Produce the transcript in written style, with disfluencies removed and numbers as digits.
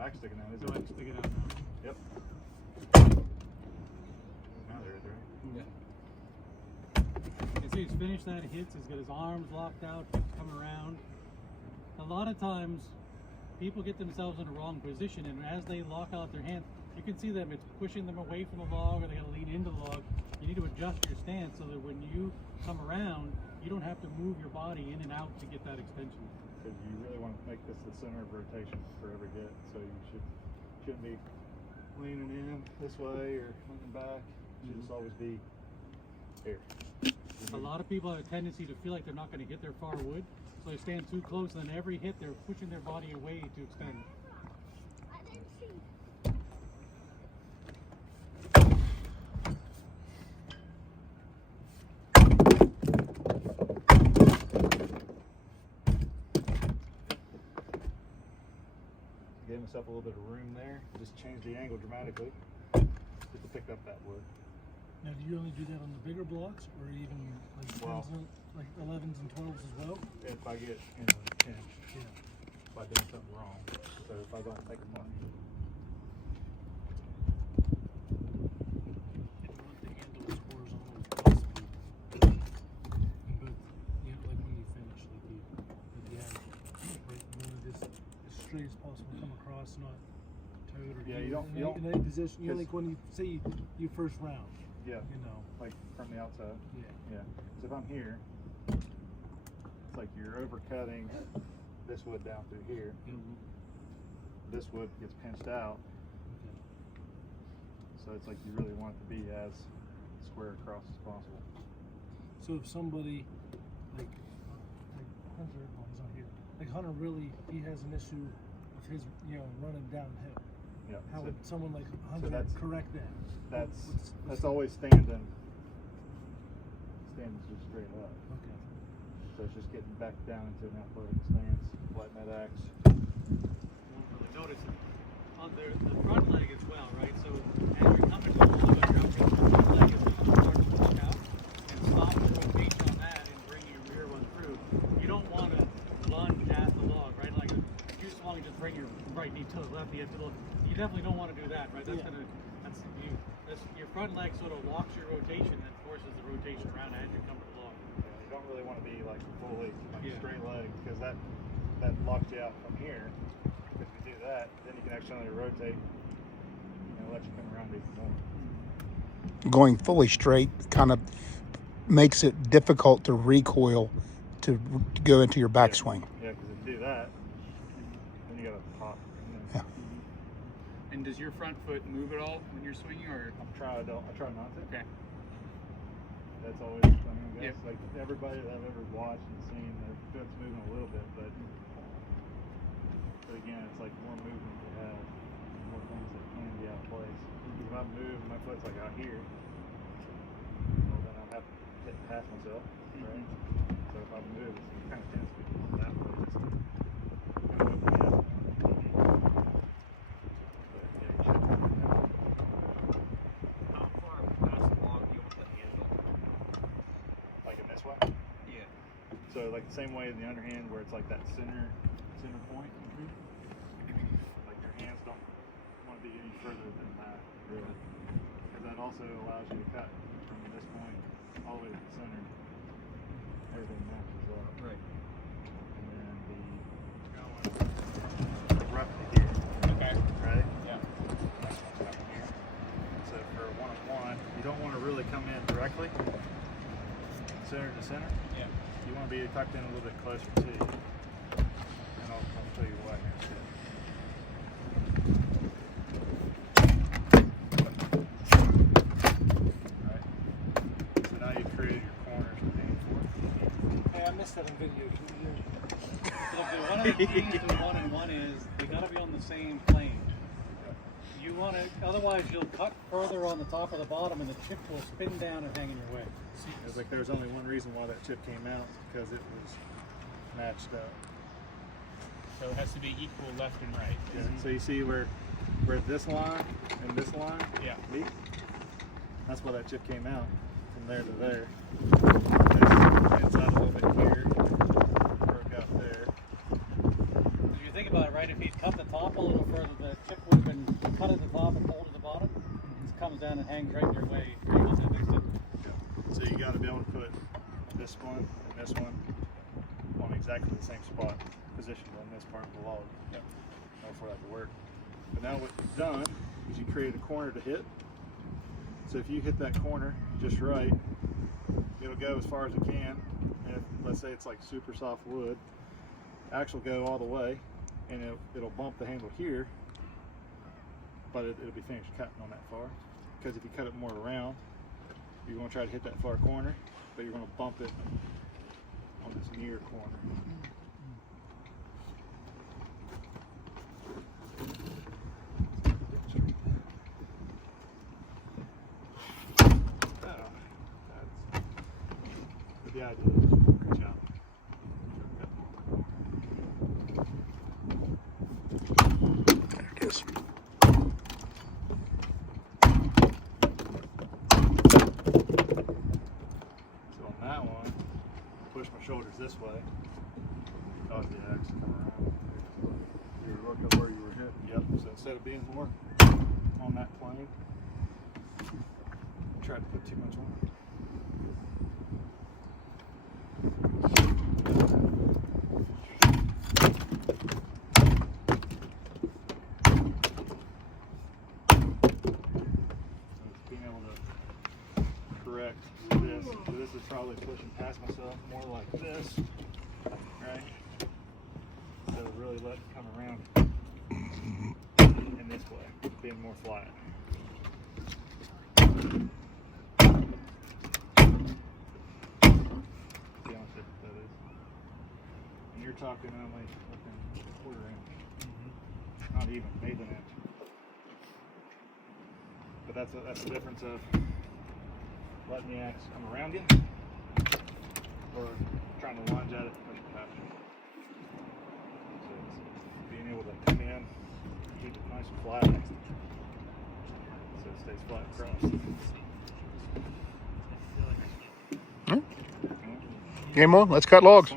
axe sticking out, is No it? axe sticking out now. Yep. Now there is, right? Yeah. As he's finished that, he's got his arms locked out, hips coming around. A lot of times, people get themselves in the wrong position, and as they lock out their hands, you can see them, it's pushing them away from the log, or they gotta lean into the log. You need to adjust your stance so that when you come around, you don't have to move your body in and out to get that extension. Because you really want to make this the center of rotation for every hit, so you shouldn't be leaning in this way or leaning back. You should just always be here. A lot of people have a tendency to feel like they're not going to hit their far wood, so they stand too close, and then every hit they're pushing their body away to extend. Gave myself a little bit of room there. Just change the angle dramatically just to pick up that wood. Now, do you only do that on the bigger blocks, or even like 11s and 12s as well? If I get 10, Yeah. if I done something wrong, so if I don't take a punch. You want the handle as horizontal as possible. But, you know, like when you finish, like the end, like you want it as straight as possible, come across, not toed or Yeah, in any position. You know, like when you say you first round. Yeah. You know. Like from the outside. Yeah. Yeah. So if I'm here, it's like you're overcutting this wood down through here. Mm-hmm. This wood gets pinched out. Okay. So it's like you really want it to be as square across as possible. So if somebody like Hunter, oh, he's not here. Like Hunter really, he has an issue with his, running downhill. Yeah. How so, would someone like Hunter correct that? That's always standing just straight up. Okay. So it's just getting back down into an athletic stance, flatten that axe. Won't really notice it. On the front leg as well, right? So as you're coming to the log, you're up to the front leg as you start to walk out, and stop the rotation on that and bring your rear one through. You don't want to lunge at the log, right? Like if you just want to just bring your right knee to the left knee, you definitely don't want to do that, right? That's your front leg sort of locks your rotation and forces the rotation around as you come to the log. Yeah, you don't really want to be like fully straight leg, because that locks you out from here. If you do that, then you can actually rotate and let you come around even more. Going fully straight kind of makes it difficult to recoil to go into your backswing. Yeah, because if you do that, then you got to pop. Yeah. And does your front foot move at all when you're swinging, or? I try not to. Okay. That's always the thing, I guess. Yep. Like everybody that I've ever watched and seen, their foot's moving a little bit, but again, it's like more movement you have, more things that can be out of place. If I move, my foot's like out here, well, then I have to hit past myself, right? So if I move, it kind of tends to be that way, just to kind of open me up. How far past the log do you want the handle? Like in this way. Yeah. So like the same way in the underhand, where it's like that center point. Like your hands don't want to be any further than that, really, because that also allows you to cut from this point all the way to the center. Everything matches up. Right. And then the roughly here. Okay. Right. Yeah. Next one's coming here. So for a one-on-one, you don't want to really come in directly, center to center. Yeah. You want to be tucked in a little bit closer to you. And I'll show you why here in a second. Right. So now you've created your corners to aim for. Hey, I missed that on video. Look, one of the keys to one-on-one is they got to be on the same plane. You want to, otherwise you'll cut further on the top or the bottom, and the chip will spin down and hang in your way. It's like there's only one reason why that chip came out, because it was matched up. So it has to be equal left and right. Yeah. So you see where this line and this line meet? That's why that chip came out from there to there. It's inside a little bit here, broke out there. If you think about it, right, if he'd cut the top a little further, hangs right in your way. You're able to fix it. So you got to be able to put this one and this one on exactly the same spot, positioned on this part of the log. In order for that to work. But now what you've done is you create a corner to hit. So if you hit that corner just right, it'll go as far as it can. And if, let's say it's like super soft wood, axe will go all the way, and it'll bump the handle here, but it'll be finished cutting on that far. Because if you cut it more around, you're going to try to hit that far corner, but you're going to bump it on this near corner. But the idea is good job. There it is. So on that one, push my shoulders this way. Cause the axe to come around. You were looking where you were hitting. Yep. So instead of being more on that plane, I tried to put too much on. Being able to correct this. So this is probably pushing past myself more like this, right? So really let it come around in this way, being more flat. See how much different that is? And you're talking only within a quarter inch, not even, maybe an inch. But that's the difference of letting the axe come around you or trying to lunge at it and push it past you. So it's being able to come in, keep it nice and flat next to you. So it stays flat across. Game on. Let's cut logs.